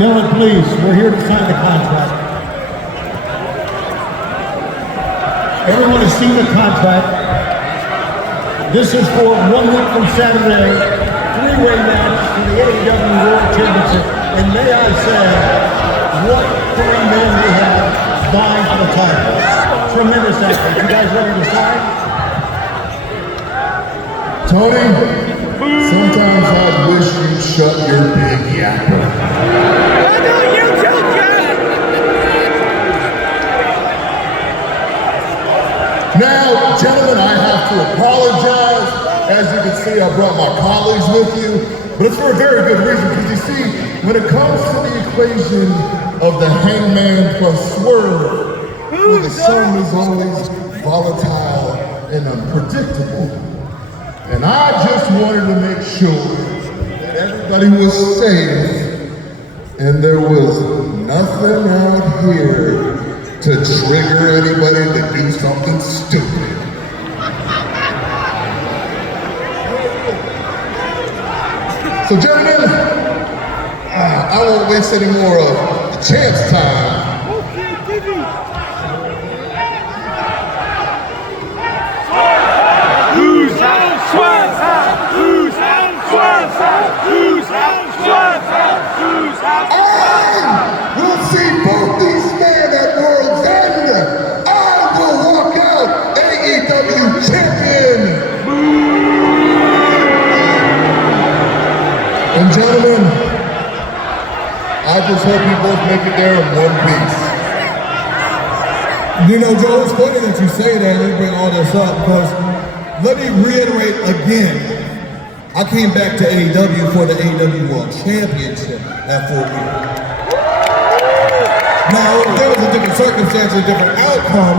Gentlemen, please, we're here to sign the contract. Everyone has seen the contract. This is for 1 week from Saturday, 3-way match for the AEW World Championship. And may I say, what 3 men we have vying for the title. Tremendous effort. You guys ready to sign? Tony, sometimes I wish you'd shut your big yapper. Now, gentlemen, I have to apologize. As you can see, I brought my colleagues with you, but it's for a very good reason, because you see, when it comes to the equation of the Hangman plus Swerve, well, the sun is always volatile and unpredictable. And I just wanted to make sure that everybody was safe and there was nothing out here to trigger anybody to do something stupid. So gentlemen, I won't waste any more of the champ's time. We'll see both these men at World's End. I will walk out AEW champion. And gentlemen, I just hope you both make it there in one piece. You know, Joe, it's funny that you say that and you bring all this up, because let me reiterate again. I came back to AEW for the AEW World Championship at 4 weeks. Now, if there was a different circumstance, a different outcome,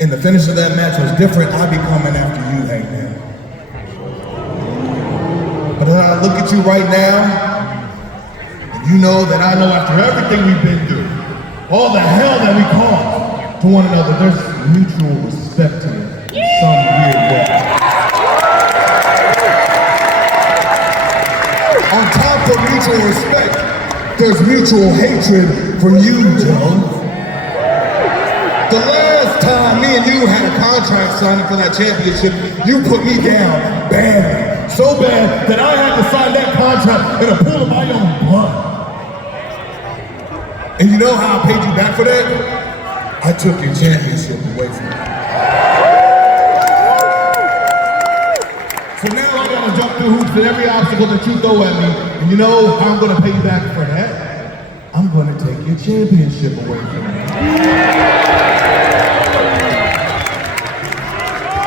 and the finish of that match was different, I'd be coming after you, Hangman. But when I look at you right now, and you know that I know after everything we've been through, all the hell that we caused to one another, there's mutual respect here in some weird way. On top of mutual respect, there's mutual hatred for you, Joe. The last time me and you had a contract signing for that championship, you put me down bad. So bad that I had to sign that contract in a pool of my own blood. And you know how I paid you back for that? I took your championship away from you. So now I gotta jump through hoops at every obstacle that you throw at me. And you know how I'm gonna pay you back for that? I'm gonna take your championship away from you.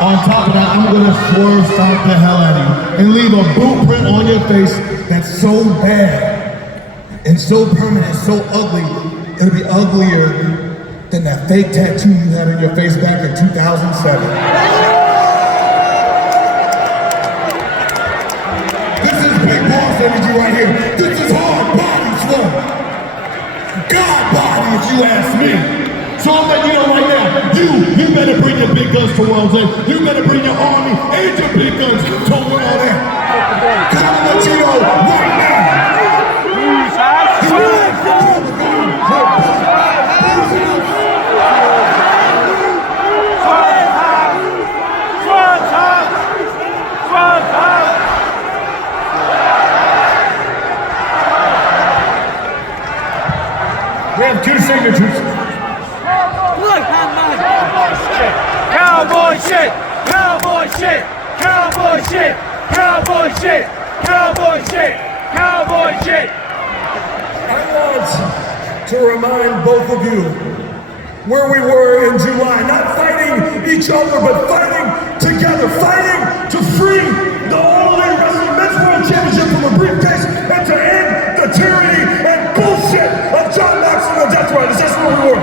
On top of that, I'm gonna swerve stomp the hell out of you and leave a boot print on your face that's so bad and so permanent, so ugly, it'll be uglier than that fake tattoo you had on your face back in 2007. Energy right here. This is hard body swerve. God body, if you ask me. So I'm letting you know right now, you better bring your big guns to World's End. You better bring your army and your big guns to World's End. Cause I'm gonna let you know right now. We have 2 signatures. Cowboy shit! Cowboy shit! Cowboy shit! Cowboy shit! Cowboy shit! Cowboy shit! I want to remind both of you where we were in July, not fighting each other, but fighting together, fighting to free the All Elite Wrestling Men's World Championship from a briefcase and to end the tyranny and bullshit of John Moxley and the Death Riders. That's where we were.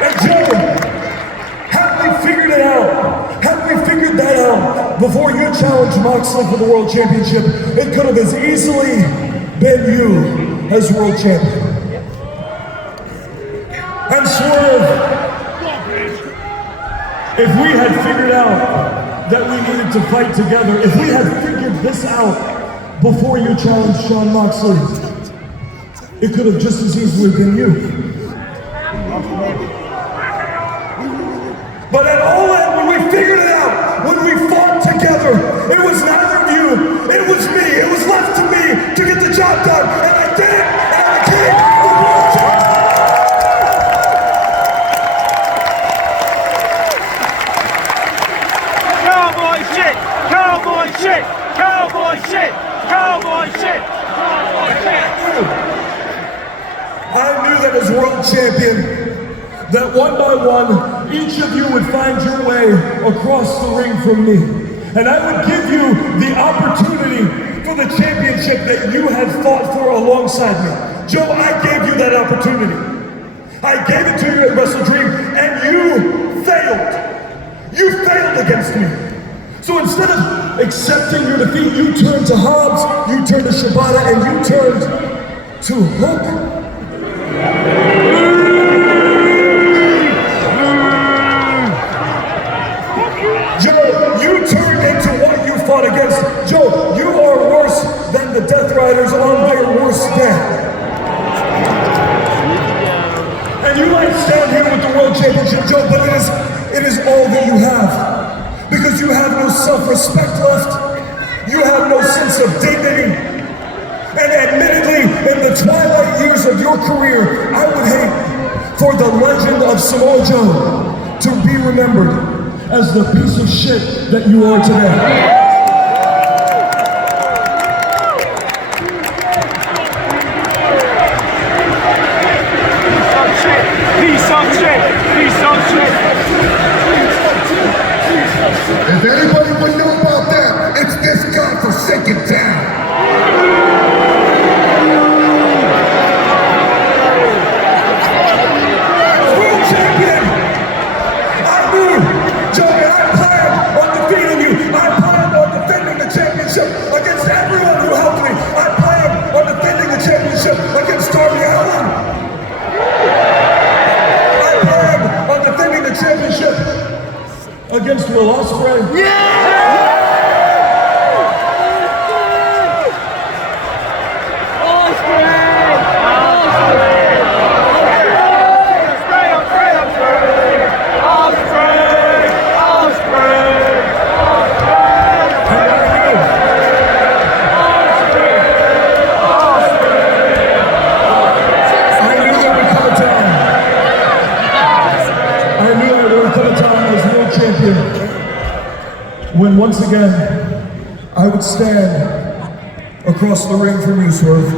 And Joe, had we figured it out, had we figured that out before you challenged Moxley for the World Championship, it could have as easily been you as World Champion. And Swerve, if we had figured out that we needed to fight together. If we had figured this out before you challenged Sean Moxley, it could have just as easily been you. But at all in, when we figured it out, when we fought together, it was neither you, it was me. It was left to me to get the job done, and I did it, and I became the world champion. Cowboy shit! Cowboy shit! Cowboy shit! Cowboy shit! Cowboy shit! I knew that as world champion, that one by one, each of you would find your way across the ring from me. And I would give you the opportunity for the championship that you had fought for alongside me. Joe, I gave you that opportunity. I gave it to you at Wrestle Dream, and you failed. You failed against me. So instead of accepting your defeat, you turned to Hobbs, you turned to Shibata, and you turned to Hook. Joe, you turned into what you fought against. Joe, you are worse than the Death Riders on their worst day. And you might stand here with the World Championship, Joe, but it is all that you have. Because you have no self-respect left. You have no sense of dignity. And admittedly, in the twilight years of your career, I would hate for the legend of Samoa Joe to be remembered as the piece of shit that you are today. Piece of shit! Piece of shit! If anybody would know about that, it's this godforsaken town. World champion! I knew, Joe, and I planned on defeating you. I planned on defending the championship against everyone who helped me. I planned on defending the championship against Darby Allin. I planned on defending the championship against Will Ospreay. When once again, I would stand across the ring from you, Swerve.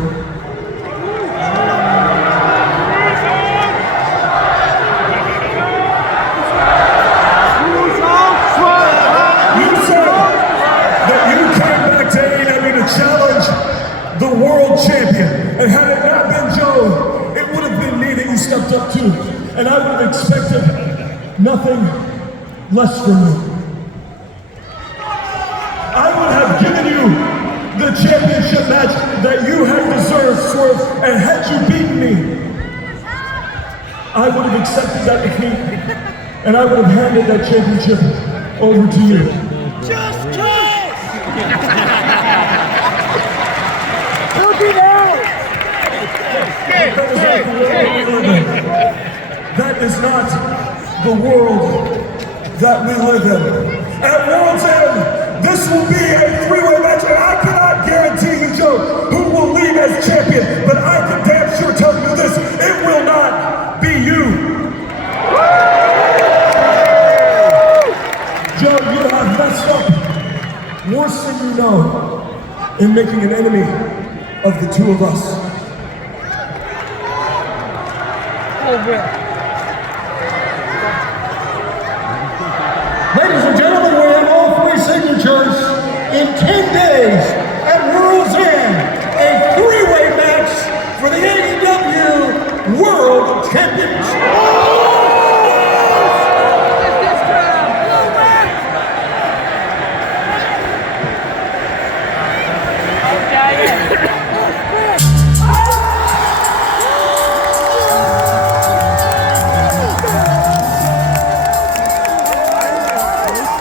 You said that you came back to AEW to challenge the world champion. And had it not been Joe, it would have been me that you stepped up to. And I would have expected nothing less from you. I would have given you the championship match that you had deserved, Swerve, and had you beaten me, I would have accepted that defeat, and I would have handed that championship over to you. Just kiss! Look it out! That is not the world that we live in. At World's End, this will be a three-way match, and I cannot guarantee you, Joe, who will leave as champion, but I can damn sure tell you this, it will not be you. Joe, you have messed up worse than you know in making an enemy of the two of us. Ladies and gentlemen, we have all three signatures in 10 days at World's End, a three-way match for the AEW World Championship.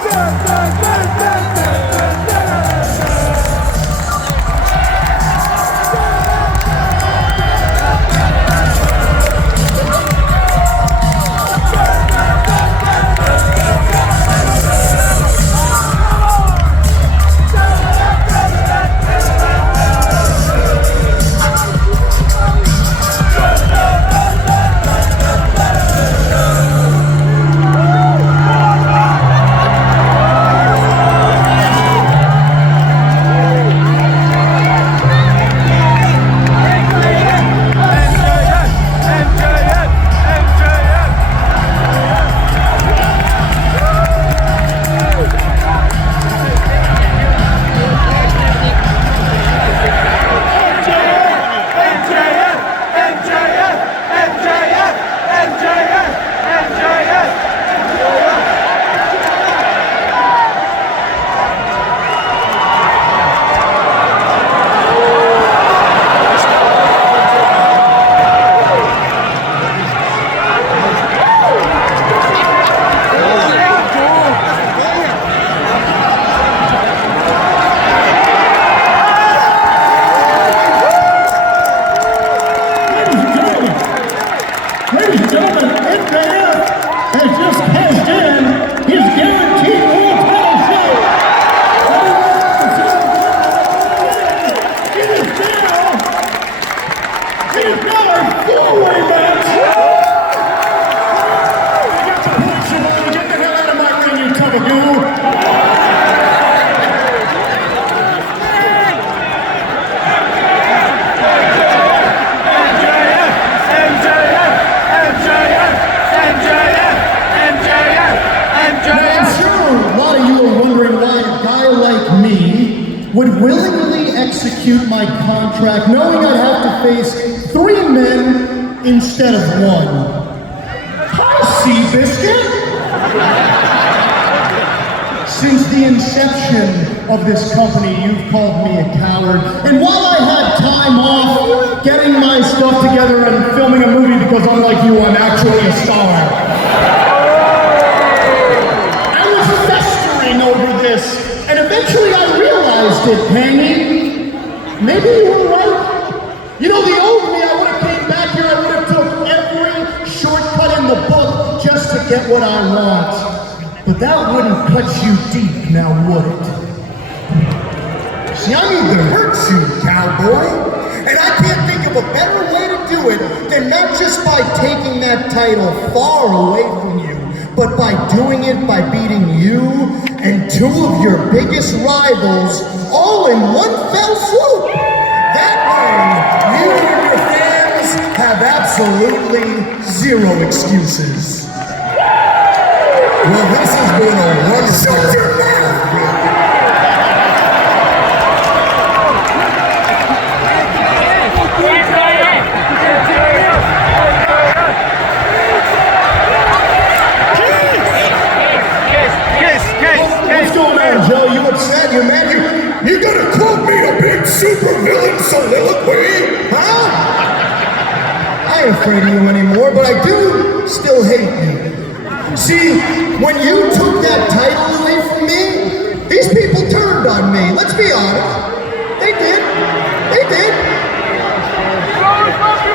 Go, go, go! would willingly execute my contract knowing I'd have to face 3 men instead of 1. Hi, Seabiscuit! Since the inception of this company, you've called me a coward. And while I had time off getting my stuff together and filming a movie, because unlike you, I'm actually a star, I was festering over this, and eventually I realized it, Hangy. Maybe you were right. You know, the old me, I would have came back here, I would have took every shortcut in the book just to get what I want. But that wouldn't cut you deep, now would it? See, I need to hurt you, cowboy. And I can't think of a better way to do it than not just by taking that title far away from you, but by doing it by beating you and 2 of your biggest rivals all in one fell swoop. That way, you and your fans have absolutely 0 excuses. Well, this has been a wonderful... Shut your mouth! What's going on, Joe? You upset? You mad? You gonna quote me a big supervillain soliloquy? Huh? I ain't afraid of you anymore, but I do still hate you. See, when you took that title away from me, these people turned on me. Let's be honest. They did. They did.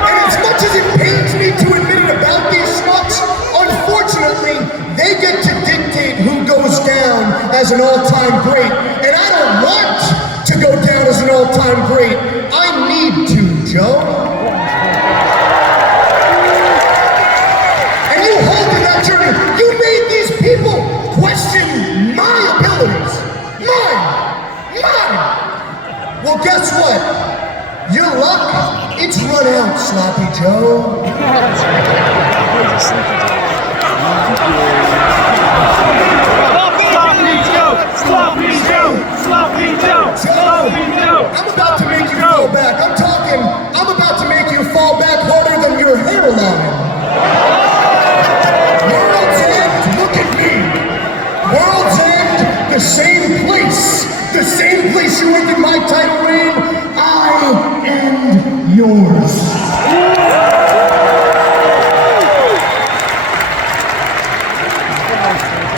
And as much as it pains me to admit it about these schmucks, unfortunately, they get to dictate who goes down as an all-time great. And I don't want to go down as an all-time great. I need to, Joe. And you holding that journey, you made these people question my abilities. Mine. Well, guess what? Your luck, it's run out, Sloppy Joe. I'm about to make you fall back. I'm about to make you fall back harder than your hairline. World's End, look at me. World's End, the same place. The same place you ended my title reign, I end yours.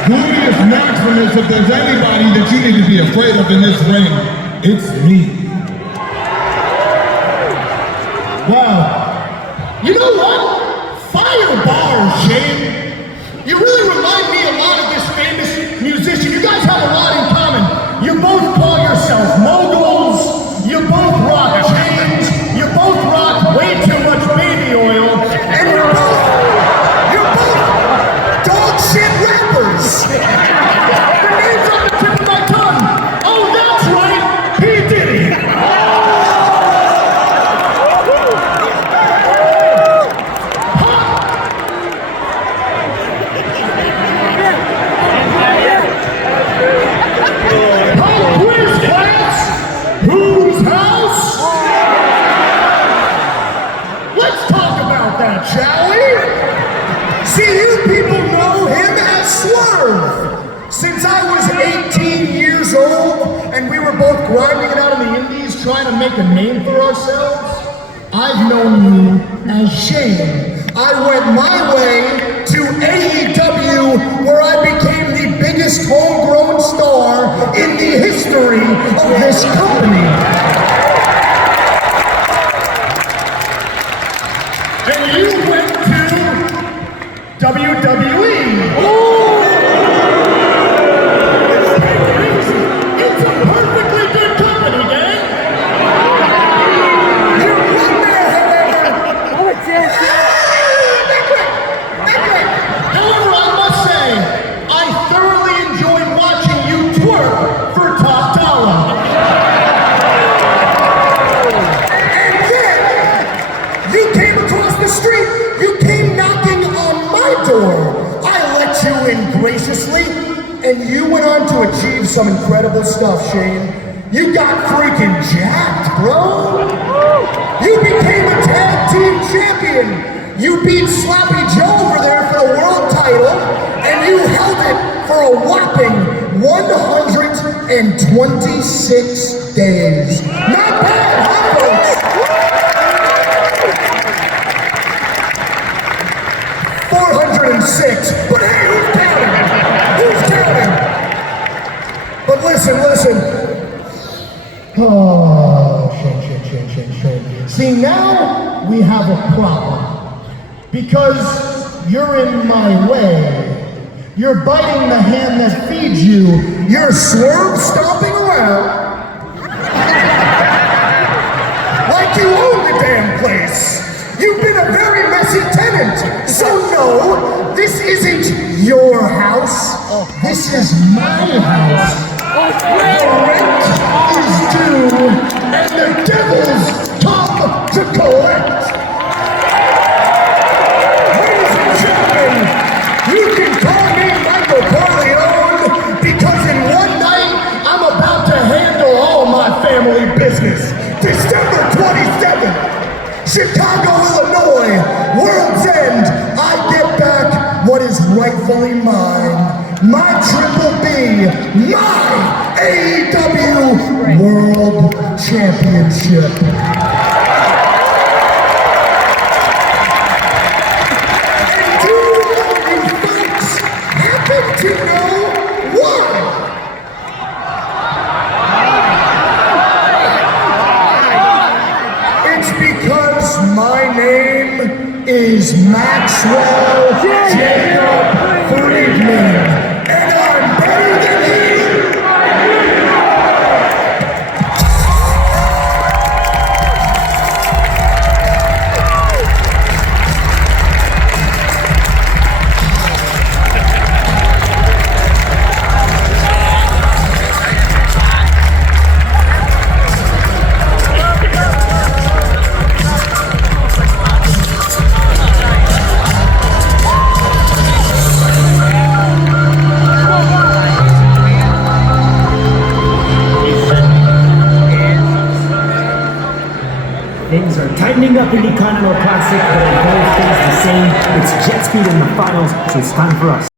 Julius Maximus, if there's anybody that you need to be afraid of in this ring, it's me. Wow. You know what? Fire bars, Shane. You really remind me a lot of this famous musician. You guys have a lot in common. You both call yourself moguls. You both rock chains. You both rock way too much baby oil. And you're both dog shit rappers. The name's on the tip of my tongue. Oh, that's right. P. Diddy. Shall we? See, you people know him as Swerve. Since I was 18 years old and we were both grinding it out in the Indies trying to make a name for ourselves, I've known you as Shane. I went my way to AEW where I became the biggest homegrown star in the history of this company. And you went to WWE. It's a perfectly good company, gang. You're right there, however. However, I must say, I thoroughly enjoyed watching you twerk for top dollar. And then, you came across the street. You came knocking on my door. I let you in graciously, and you went on to achieve some incredible stuff, Shane. You got freaking jacked, bro. You became a tag team champion. You beat Sloppy Joe over there for the world title, and you held it for a whopping 126 days. Not bad, huh, folks? 406. But hey, who's counting? But listen. Oh, shame. See, now we have a problem. Because you're in my way. You're biting the hand that feeds you. You're swerve stomping around. Like you own the damn place. You've been a very messy tenant. So no, this isn't your house. This is my house. The rent is due, and the devil's come to collect. Ladies and gentlemen, you can call me Michael Corleone, because in one night, I'm about to handle all my family business. December 27th, Chicago, Illinois, World's End, I get back what is rightfully mine. My Triple B, my AEW World Championship. And do you folks happen to know why? It's because my name is Maxwell Jacob Friedman, and I'm better than you. Things are tightening up in the Continental Classic, but our goal stays the same. It's jet speed in the finals, so it's time for us.